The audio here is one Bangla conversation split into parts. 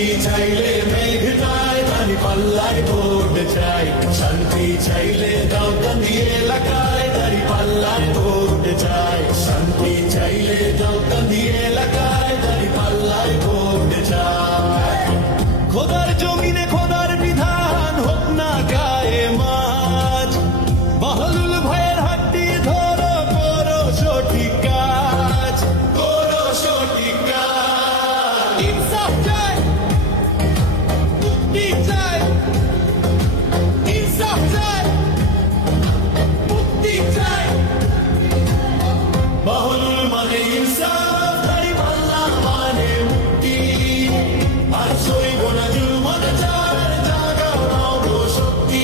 শান্তি চাইলে মেঘ নয় দাড়ি পাল্লায় ভোট চাই শান্তি চাইলে দাউকান্দি এলাকায় দাড়ি পাল্লায় ভোট চাই শান্তি চাইলে দাউকান্দি এলাকায় দাড়ি পাল্লায় ভোট চাই খোদার জমিনে খোদার বিধান হোক না গায়ে মাছ বাহলুল ভাইয়ের হাড্ডি ধরো করো সঠিক কাজ করো সঠিক কাজ ইনসাফ চাই মুক্তি চাই ইনসাফ চাই মুক্তি চাই বাহলুল মানে ইনসাফ দাড়ি পাল্লা মানে মুক্তি আর সইব না জুলুম অত্যাচার জাগাও নাও গো শক্তি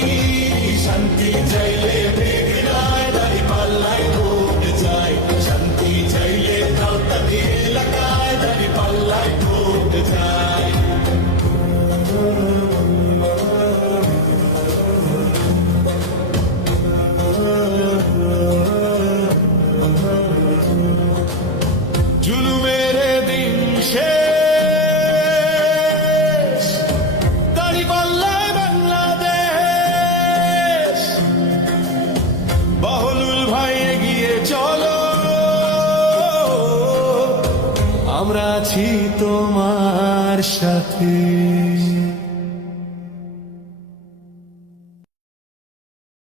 শান্তি চাইলে মেঘ নয় দাড়ি পাল্লায় ভোট চাই শান্তি চাইলে দাউকান্দি এলাকায় দাড়ি পাল্লায় ভোট চাই জুলুমের দিন শেষ দাড়ি পাল্লায় বাংলাদেশ বাহলুল ভাই এগিয়ে চলো আমরা আছি তোমার সাথে।